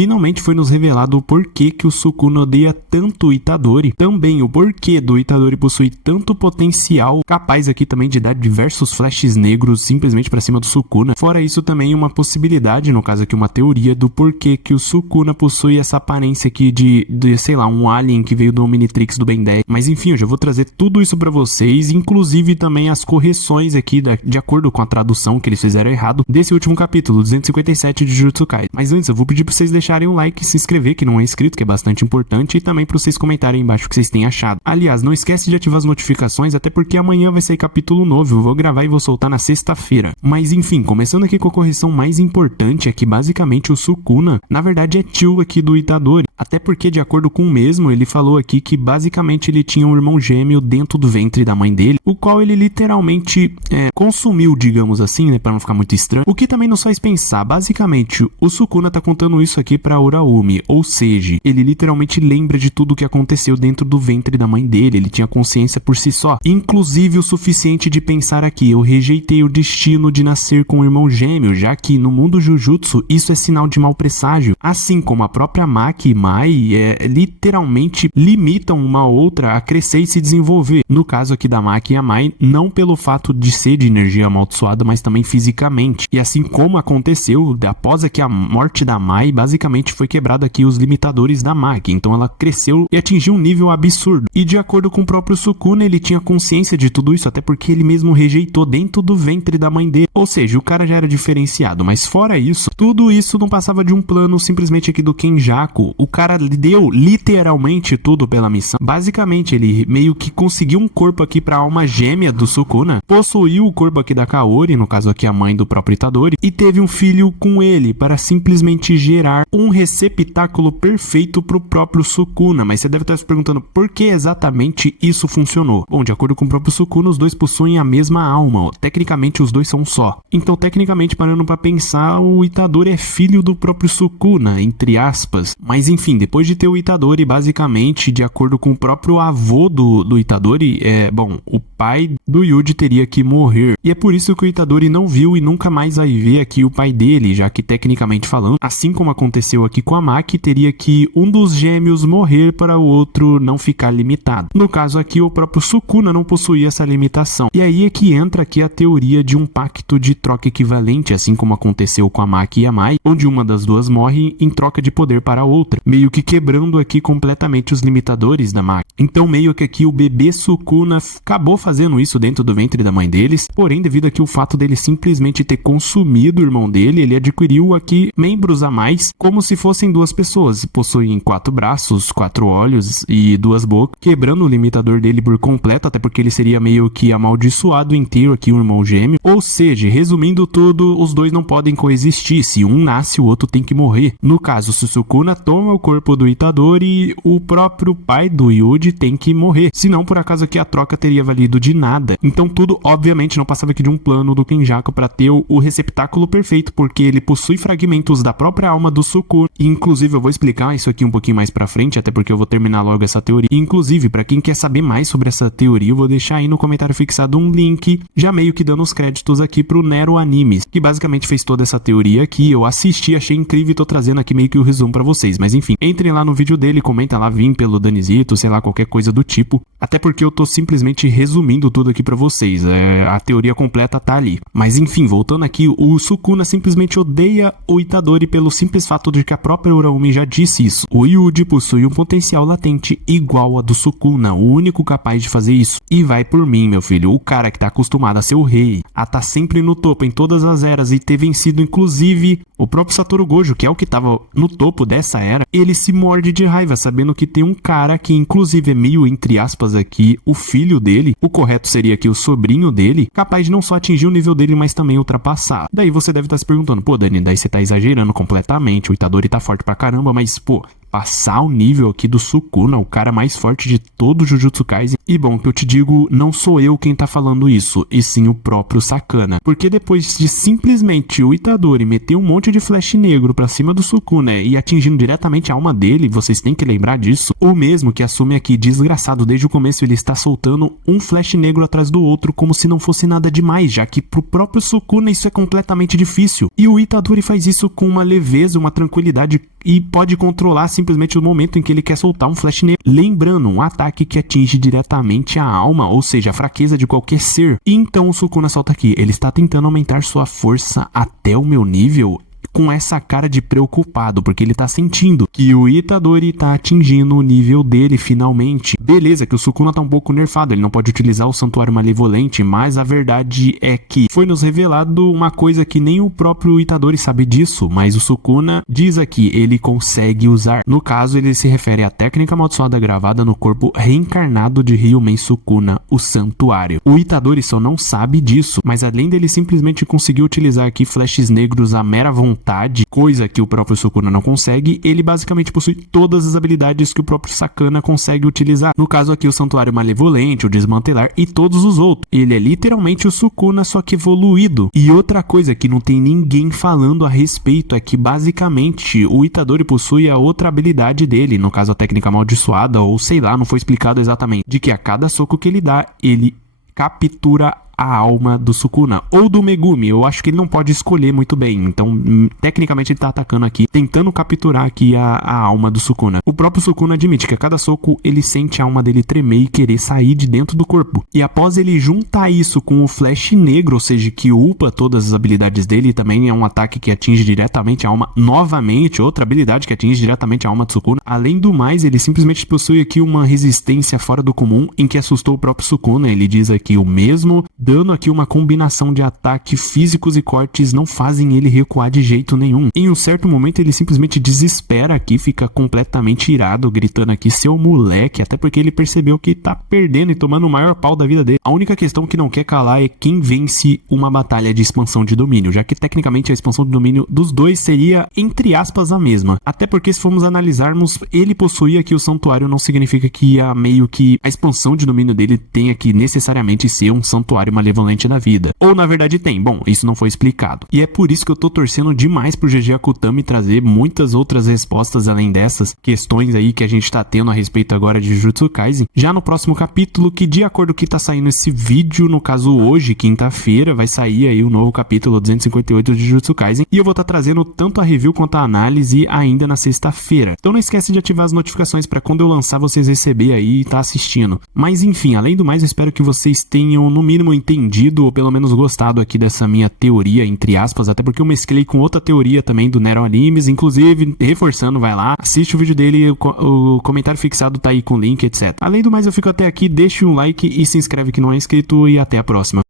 finalmente foi nos revelado o porquê que o Sukuna odeia tanto o Itadori, também o porquê do Itadori possuir tanto potencial, capaz aqui também de dar diversos flashes negros simplesmente pra cima do Sukuna. Fora isso também uma possibilidade, no caso aqui uma teoria do porquê que o Sukuna possui essa aparência aqui de sei lá, um alien que veio do Omnitrix do Ben 10. Mas enfim, eu já vou trazer tudo isso pra vocês, inclusive também as correções aqui de acordo com a tradução que eles fizeram errado desse último capítulo, 257 de Jujutsu Kaisen. Mas antes eu vou pedir pra vocês deixarem um like e se inscrever, que não é inscrito, que é bastante importante, e também pra vocês comentarem aí embaixo o que vocês têm achado. Aliás, não esquece de ativar as notificações, até porque amanhã vai sair capítulo novo, eu vou gravar e vou soltar na sexta-feira. Mas enfim, começando aqui com a correção mais importante, é que basicamente o Sukuna, na verdade é tio aqui do Itadori, até porque de acordo com o mesmo, ele falou aqui que basicamente ele tinha um irmão gêmeo dentro do ventre da mãe dele, o qual ele literalmente consumiu, digamos assim, né, pra não ficar muito estranho. O que também nos faz pensar, basicamente, o Sukuna tá contando isso aqui pra Uraumi, ou seja, ele literalmente lembra de tudo o que aconteceu dentro do ventre da mãe dele, ele tinha consciência por si só, inclusive o suficiente de pensar aqui, eu rejeitei o destino de nascer com um irmão gêmeo, já que no mundo Jujutsu isso é sinal de mau presságio, assim como a própria Maki e Mai literalmente limitam uma outra a crescer e se desenvolver. No caso aqui da Maki e a Mai, não pelo fato de ser de energia amaldiçoada, mas também fisicamente. E assim como aconteceu, após aqui a morte da Mai, basicamente foi quebrado aqui os limitadores da Maki, então ela cresceu e atingiu um nível absurdo. E de acordo com o próprio Sukuna, ele tinha consciência de tudo isso, até porque ele mesmo rejeitou dentro do ventre da mãe dele. Ou seja, o cara já era diferenciado, mas fora isso, tudo isso não passava de um plano simplesmente aqui do Kenjaku. O cara deu literalmente tudo pela missão. Basicamente, ele meio que conseguiu um corpo aqui pra alma gêmea do Sukuna, possuiu o corpo aqui da Kaori, no caso aqui a mãe do próprio Itadori, e teve um filho com ele para simplesmente gerar um receptáculo perfeito pro próprio Sukuna. Mas você deve estar se perguntando por que exatamente isso funcionou. Bom, de acordo com o próprio Sukuna, os dois possuem a mesma alma. Tecnicamente, os dois são um só. Então, tecnicamente, parando pra pensar, o Itadori é filho do próprio Sukuna, entre aspas. Mas enfim, depois de ter o Itadori, basicamente, de acordo com o próprio avô do Itadori, o pai do Yuji teria que morrer. E é por isso que o Itadori não viu e nunca mais vai ver aqui o pai dele, já que tecnicamente falando, assim como aconteceu aqui com a Maki, teria que um dos gêmeos morrer para o outro não ficar limitado. No caso aqui, o próprio Sukuna não possuía essa limitação. E aí é que entra aqui a teoria de um pacto de troca equivalente, assim como aconteceu com a Maki e a Mai, onde uma das duas morre em troca de poder para a outra, meio que quebrando aqui completamente os limitadores da Maki. Então meio que aqui o bebê Sukuna acabou fazendo isso dentro do ventre da mãe deles, porém devido aqui o fato dele simplesmente ter consumido o irmão dele, ele adquiriu aqui membros a mais, como se fossem duas pessoas, possuem 4 braços, 4 olhos e 2 bocas, quebrando o limitador dele por completo, até porque ele seria meio que amaldiçoado inteiro aqui, um irmão gêmeo. Ou seja, resumindo tudo, os dois não podem coexistir, se um nasce o outro tem que morrer. No caso, se o Sukuna toma o corpo do Itadori, o próprio pai do Yuji tem que morrer, senão por acaso aqui a troca teria valido de nada. Então tudo obviamente não passava aqui de um plano do Kenjaku para ter o receptáculo perfeito, porque ele possui fragmentos da própria alma do Sukuna. E, inclusive eu vou explicar isso aqui um pouquinho mais pra frente, até porque eu vou terminar logo essa teoria. E, inclusive, pra quem quer saber mais sobre essa teoria, eu vou deixar aí no comentário fixado um link, já meio que dando os créditos aqui pro Nero Animes, que basicamente fez toda essa teoria aqui. Eu assisti, achei incrível e tô trazendo aqui meio que o resumo pra vocês. Mas enfim, entrem lá no vídeo dele, comenta lá, vim pelo Danizito, sei lá, qualquer coisa do tipo. Até porque eu tô simplesmente resumindo tudo aqui pra vocês. A teoria completa tá ali. Mas enfim, voltando aqui, o Sukuna simplesmente odeia o Itadori pelo simples fato de que a própria Uraumi já disse isso. O Yuji possui um potencial latente igual a do Sukuna, o único capaz de fazer isso. E vai por mim, meu filho, o cara que tá acostumado a ser o rei, a tá sempre no topo em todas as eras e ter vencido inclusive o próprio Satoru Gojo, que é o que tava no topo dessa era, ele se morde de raiva sabendo que tem um cara que inclusive é meio, entre aspas aqui, o filho dele, o correto seria aqui o sobrinho dele, capaz de não só atingir o nível dele, mas também ultrapassar. Daí você deve estar se perguntando, pô Dani, daí você tá exagerando completamente, o Itadori tá forte pra caramba, mas pô, passar o nível aqui do Sukuna, o cara mais forte de todo o Jujutsu Kaisen. E bom, que eu te digo, não sou eu quem tá falando isso, e sim o próprio Sakana. Porque depois de simplesmente o Itadori meter um monte de flash negro pra cima do Sukuna e atingindo diretamente a alma dele, vocês têm que lembrar disso. Ou mesmo que assume aqui, desgraçado, desde o começo ele está soltando um flash negro atrás do outro como se não fosse nada demais, já que pro próprio Sukuna isso é completamente difícil. E o Itadori faz isso com uma leveza, uma tranquilidade e pode controlar simplesmente o momento em que ele quer soltar um flash negro. Lembrando, um ataque que atinge diretamente a alma, ou seja, a fraqueza de qualquer ser. E então o Sukuna solta aqui, ele está tentando aumentar sua força até o meu nível, com essa cara de preocupado, porque ele tá sentindo que o Itadori tá atingindo o nível dele finalmente. Beleza, que o Sukuna tá um pouco nerfado, ele não pode utilizar o Santuário Malevolente, mas a verdade é que foi nos revelado uma coisa que nem o próprio Itadori sabe disso, mas o Sukuna diz aqui, ele consegue usar. No caso, ele se refere à técnica amaldiçoada gravada no corpo reencarnado de Ryumen Sukuna, o Santuário. O Itadori só não sabe disso, mas além dele simplesmente conseguir utilizar aqui flashes negros à mera vontade, coisa que o próprio Sukuna não consegue, ele basicamente possui todas as habilidades que o próprio Sakana consegue utilizar. No caso aqui, o Santuário Malevolente, o Desmantelar e todos os outros. Ele é literalmente o Sukuna, só que evoluído. E outra coisa que não tem ninguém falando a respeito é que basicamente o Itadori possui a outra habilidade dele, no caso a técnica amaldiçoada, ou sei lá, não foi explicado exatamente, de que a cada soco que ele dá, ele captura a alma do Sukuna, ou do Megumi. Eu acho que ele não pode escolher muito bem, então tecnicamente ele tá atacando aqui, tentando capturar aqui a alma do Sukuna. O próprio Sukuna admite que a cada soco ele sente a alma dele tremer e querer sair de dentro do corpo, e após ele juntar isso com o flash negro, ou seja, que upa todas as habilidades dele, também é um ataque que atinge diretamente a alma, novamente outra habilidade que atinge diretamente a alma do Sukuna. Além do mais, ele simplesmente possui aqui uma resistência fora do comum, em que assustou o próprio Sukuna. Ele diz aqui o mesmo dando aqui uma combinação de ataque físicos e cortes não fazem ele recuar de jeito nenhum. Em um certo momento ele simplesmente desespera aqui, fica completamente irado, gritando aqui seu moleque, até porque ele percebeu que tá perdendo e tomando o maior pau da vida dele. A única questão que não quer calar é quem vence uma batalha de expansão de domínio, já que tecnicamente a expansão de domínio dos dois seria entre aspas a mesma, até porque se formos analisarmos, ele possuir aqui o santuário não significa que meio que a expansão de domínio dele tenha que necessariamente ser um santuário malevolente na vida. Ou na verdade tem, bom, isso não foi explicado. E é por isso que eu tô torcendo demais pro GG Akutami trazer muitas outras respostas além dessas questões aí que a gente tá tendo a respeito agora de Jujutsu Kaisen. Já no próximo capítulo, que de acordo com que tá saindo esse vídeo, no caso hoje, quinta-feira, vai sair aí o novo capítulo 258 de Jujutsu Kaisen. E eu vou estar trazendo tanto a review quanto a análise ainda na sexta-feira. Então não esquece de ativar as notificações para quando eu lançar vocês receber aí e tá assistindo. Mas enfim, além do mais, eu espero que vocês tenham no mínimo entendido ou pelo menos gostado aqui dessa minha teoria, entre aspas, até porque eu mesclei com outra teoria também do Nero Animes, inclusive, reforçando, vai lá, assiste o vídeo dele, o comentário fixado tá aí com link, etc. Além do mais, eu fico até aqui, deixe um like e se inscreve que não é inscrito e até a próxima.